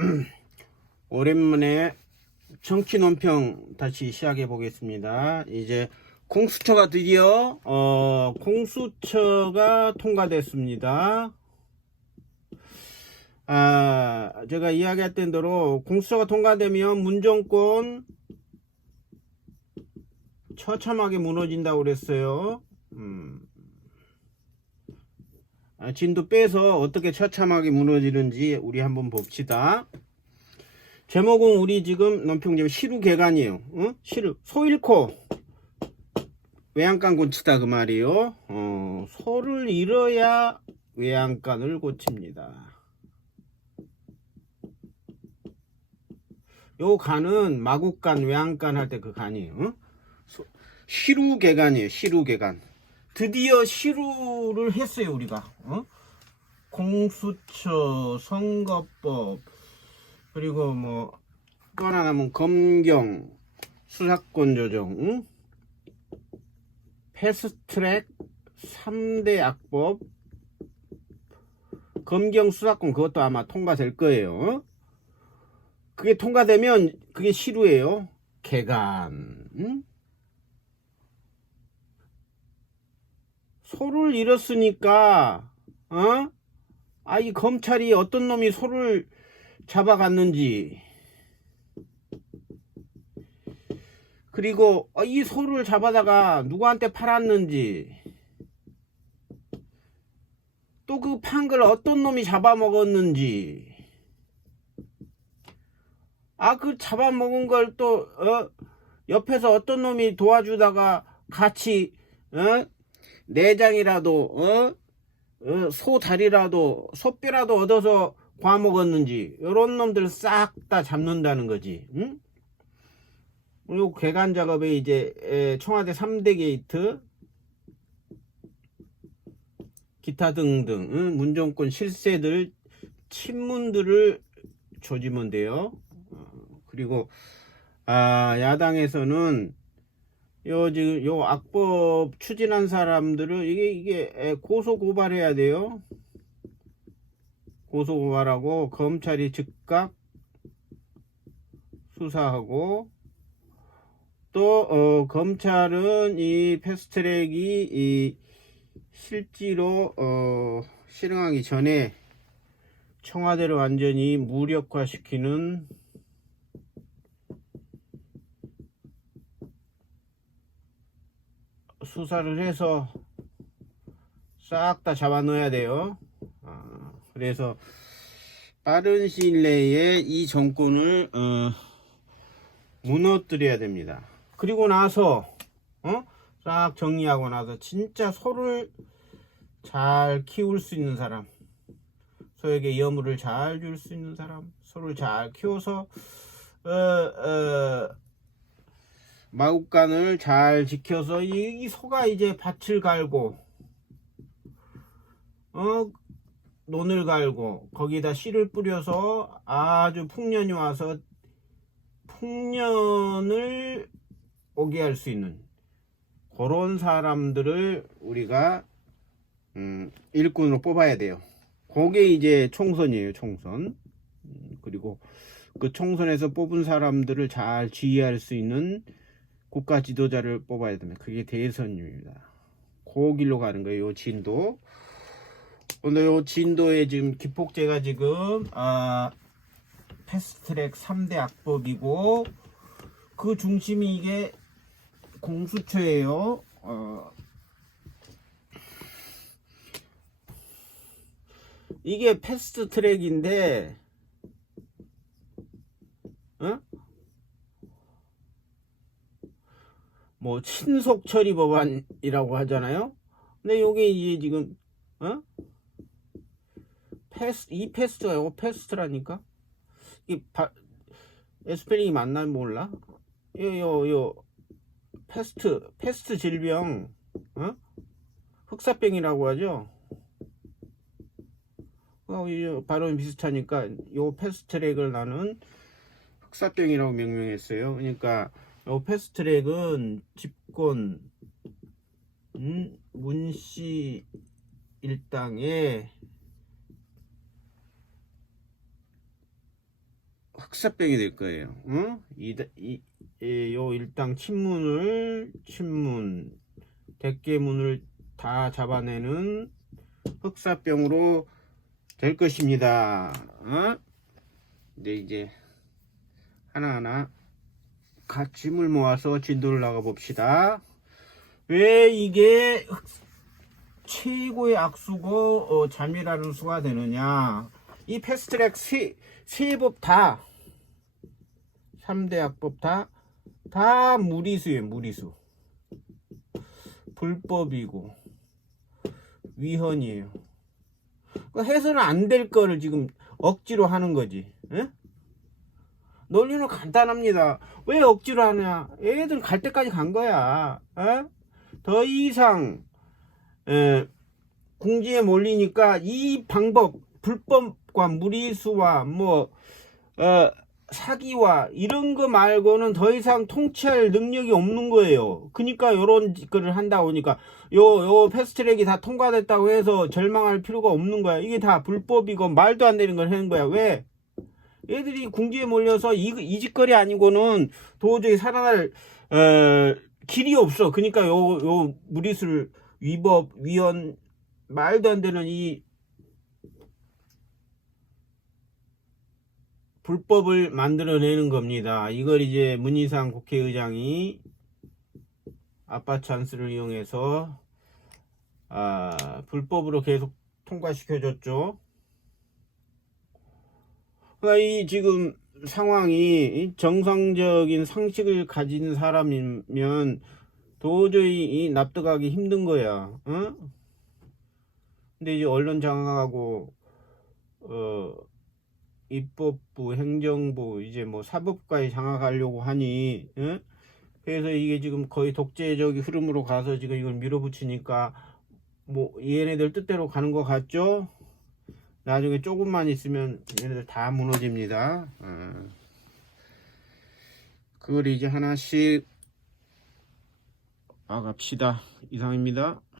오랜만에 정치 논평 다시 시작해 보겠습니다. 이제 공수처가 드디어 어 공수처가 통과됐습니다. 아 제가 이야기했던 대로 공수처가 통과되면 문정권 처참하게 무너진다고 그랬어요. 음. 아, 진도 빼서 어떻게 처참하게 무너지는지 우리 한번 봅시다. 제목은 우리 지금 논평제목 시루 개간이에요. 어? 시루 소 잃고 외양간 고치다 그 말이요. 어, 소를 잃어야 외양간을 고칩니다. 요 간은 마국간 외양간 할 때 그 간이에요. 어? 소- 시루 개간이에요. 시루 개간. 드디어 시루를 했어요 우리가. 어? 공수처, 선거법, 그리고 뭐 또 하나 남은 검경, 수사권 조정, 응? 패스트트랙 3대 악법, 검경 수사권 그것도 아마 통과될 거예요. 어? 그게 통과되면 그게 시루예요. 개간. 응? 소를 잃었으니까 어? 아 이 검찰이 어떤 놈이 소를 잡아갔는지 그리고 어, 이 소를 잡아다가 누구한테 팔았는지 또 그판걸 어떤 놈이 잡아먹었는지 아 그 잡아먹은 걸또 어? 옆에서 어떤 놈이 도와주다가 같이 어? 내장이라도 어? 어, 소 다리라도 소뼈라도 얻어서 과 먹었는지 요런 놈들 싹 다 잡는다는 거지. 응? 그리고 개간 작업에 이제 에, 청와대 3대 게이트 기타 등등 응? 문정권 실세들 친문들을 조지면 돼요. 어, 그리고 아 야당에서는 요 지금 요 악법 추진한 사람들을 이게 이게 에, 고소 고발해야 돼요. 고소 고발하고 검찰이 즉각 수사하고 또 어, 검찰은 이 패스트트랙이 이 실제로 어, 실행하기 전에 청와대를 완전히 무력화시키는 수사를 해서 싹 다 잡아 넣어야 돼요. 아, 그래서 빠른 시일 내에 이 정권을 어, 무너뜨려야 됩니다. 그리고 나서 어? 싹 정리하고 나서 진짜 소를 잘 키울 수 있는 사람, 소에게 여물을 잘 줄 수 있는 사람, 소를 잘 키워서 어, 어, 마국간을 잘 지켜서 이, 이 소가 이제 밭을 갈고 어 논을 갈고 거기다 씨를 뿌려서 아주 풍년이 와서 풍년을 오게 할 수 있는 그런 사람들을 우리가 음, 일꾼으로 뽑아야 돼요. 그게 이제 총선이에요, 총선. 음, 그리고 그 총선에서 뽑은 사람들을 잘 지휘할 수 있는 국가 지도자를 뽑아야 됩니다. 그게 대선입니다. 그 길로 가는 거예요. 요 진도. 오늘 요 진도에 지금 기폭제가 지금 아 패스트트랙 3대 악법이고 그 중심이 이게 공수처예요. 어 이게 패스트 트랙인데 어? 뭐 친속 처리 법안이라고 하잖아요. 근데 요게 이제 지금 어? 패스 이 패스트가 요거 패스트라니까. 이 바, 스펠링이 맞나 몰라. 요요 요 패스트 패스트 질병 어? 흑사병이라고 하죠. 어, 이 발음이 비슷하니까 요 패스트트랙을 나는 흑사병이라고 명명했어요. 그러니까 요 패스트트랙은 집권 음, 문씨 일당에 흑사병이 될 거예요. 어? 이, 이, 이, 요 일당 친문을 친문 대깨문을 다 잡아내는 흑사병으로 될 것입니다. 어? 근데 이제 하나하나 같이물 모아서 진도를 나가 봅시다. 왜 이게 흑- 최고의 악수고 어, 잠이라는 수가 되느냐? 이 패스트트랙 세, 세법 다, 3대 악법 다, 다 무리수예요, 무리수. 불법이고, 위헌이에요. 그 해서는 안 될 거를 지금 억지로 하는 거지. 예? 논리는 간단합니다. 왜 억지로 하냐? 얘들 갈 때까지 간 거야. 어? 더 이상 에, 궁지에 몰리니까 이 방법 불법과 무리수와 뭐 어, 사기와 이런 거 말고는 더 이상 통치할 능력이 없는 거예요. 그러니까 요런 거를 한다 보니까 요 요 패스트트랙이 다 통과됐다고 해서 절망할 필요가 없는 거야. 이게 다 불법이고 말도 안 되는 걸 하는 거야. 왜? 얘들이 궁지에 몰려서 이, 이 짓거리 아니고는 도저히 살아날 어, 길이 없어. 그러니까 요, 요 무리수를 위법, 위헌, 말도 안 되는 이 불법을 만들어내는 겁니다. 이걸 이제 문희상 국회의장이 아빠 찬스를 이용해서 아, 불법으로 계속 통과시켜줬죠. 그러니까 이 지금 상황이 이 정상적인 상식을 가진 사람이면 도저히 이 납득하기 힘든 거야. 어? 근데 이제 언론 장악하고 어 입법부, 행정부, 이제 뭐 사법까지 장악하려고 하니, 어? 그래서 이게 지금 거의 독재적인 흐름으로 가서 지금 이걸 밀어붙이니까 뭐 얘네들 뜻대로 가는 것 같죠? 나중에 조금만 있으면 얘네들 다 무너집니다. 어. 그걸 이제 하나씩 나갑시다. 이상입니다.